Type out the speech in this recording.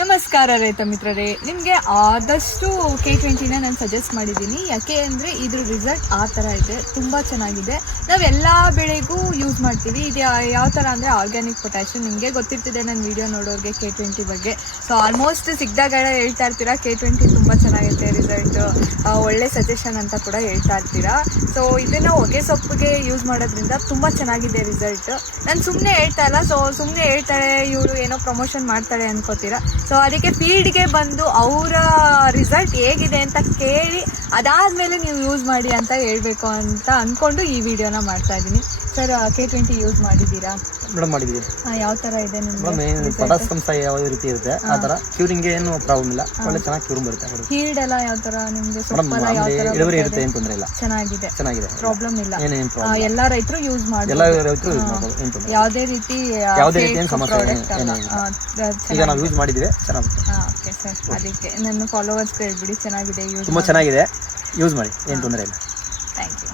ನಮಸ್ಕಾರ ರೈತ ಮಿತ್ರರೇ, ನಿಮಗೆ ಆದಷ್ಟು K20ನ ನಾನು ಸಜೆಸ್ಟ್ ಮಾಡಿದ್ದೀನಿ. ಯಾಕೆ ಅಂದರೆ ಇದ್ರ ರಿಸಲ್ಟ್ ಆ ಥರ ಇದೆ, ತುಂಬ ಚೆನ್ನಾಗಿದೆ. ನಾವೆಲ್ಲ ಬೆಳೆಗೂ ಯೂಸ್ ಮಾಡ್ತೀವಿ. ಇದು ಯಾವ ಥರ ಅಂದರೆ ಆರ್ಗ್ಯಾನಿಕ್ ಪೊಟ್ಯಾಷಿಯಂ. ನಿಮಗೆ ಗೊತ್ತಿರ್ತಿದೆ ನನ್ನ ವಿಡಿಯೋ ನೋಡೋರಿಗೆ K20 ಬಗ್ಗೆ. ಸೊ ಆಲ್ಮೋಸ್ಟ್ ಸಿಕ್ಕಿದಾಗ ಹೇಳ್ತಾ ಇರ್ತೀರಾ K20 ತುಂಬ ಚೆನ್ನಾಗಿದೆ ರಿಸಲ್ಟ್, ಒಳ್ಳೆ ಸಜೆಷನ್ ಅಂತ ಕೂಡ ಹೇಳ್ತಾ ಇರ್ತೀರಾ. ಸೊ ಇದನ್ನು ಹೊಗೆ ಸೊಪ್ಪಿಗೆ ಯೂಸ್ ಮಾಡೋದ್ರಿಂದ ತುಂಬ ಚೆನ್ನಾಗಿದೆ ರಿಸಲ್ಟ್. ನಾನು ಸುಮ್ಮನೆ ಹೇಳ್ತಾ ಇಲ್ಲ, ಸೊ ಸುಮ್ಮನೆ ಹೇಳ್ತಾಳೆ ಇವರು ಏನೋ ಪ್ರಮೋಷನ್ ಮಾಡ್ತಾಳೆ ಅನ್ಕೋತೀರಾ. ಸೊ ಅದಕ್ಕೆ ಫೀಲ್ಡ್ಗೆ ಬಂದು ಅವರ ರಿಸಲ್ಟ್ ಹೇಗಿದೆ ಅಂತ ಕೇಳಿ ಅದಾದಮೇಲೆ ನೀವು ಯೂಸ್ ಮಾಡಿ ಅಂತ ಹೇಳ್ಬೇಕು ಅಂತ ಅಂದ್ಕೊಂಡು ಈ ವಿಡಿಯೋನ ಮಾಡ್ತಾ ಇದ್ದೀನಿ. ಸರ್, K20 ಯೂಸ್ ಮಾಡಿದ್ದೀರಾ? ಮೇಡಮ್ ಮಾಡಿದ್ದೀವಿ. ಯಾವ ಥರ ಇದೆ ನಿಮಗೆ? ಪದಾರ್ಥ ಯಾವ ರೀತಿ ಇರುತ್ತೆ ಆ ಥರ ಕ್ಯೂರಿಂಗ್ ಏನು ಪ್ರಾಬ್ಲಮ್ ಇಲ್ಲ, ಒಳ್ಳೆ ಚೆನ್ನಾಗಿ ಕ್ಯೂರ್ ಬರುತ್ತೆ. ಹೀಲ್ಡ್ ಎಲ್ಲ ಯಾವ ಥರ ನಿಮಗೆ? ಸೊಪ್ಪೆಲ್ಲ ಯಾವ ಥರ ಇಳುವರಿ ಇರುತ್ತೆ, ಏನು ತೊಂದರೆ ಇಲ್ಲ, ಚೆನ್ನಾಗಿದೆ, ಪ್ರಾಬ್ಲಮ್ ಇಲ್ಲ. ಎಲ್ಲ ರೈತರು ಯೂಸ್ ಮಾಡಿ, ಎಲ್ಲ ರೈತರು ಯೂಸ್ ಮಾಡ್ಬೋದು, ಯಾವುದೇ ರೀತಿ ಏನು ಸಮಸ್ಯೆ ಈಗ ನಾವು ಯೂಸ್ ಮಾಡಿದ್ದೀವಿ, ಚೆನ್ನಾಗುತ್ತೆ. ಓಕೆ ಸರ್, ಅದಕ್ಕೆ ನನ್ನ ಫಾಲೋವರ್ಸ್ಗೆ ಹೇಳ್ಬಿಡಿ ಚೆನ್ನಾಗಿದೆ, ಯೂಸ್ ತುಂಬ ಚೆನ್ನಾಗಿದೆ, ಯೂಸ್ ಮಾಡಿ, ಏನು ತೊಂದರೆ ಇಲ್ಲ. Thank you.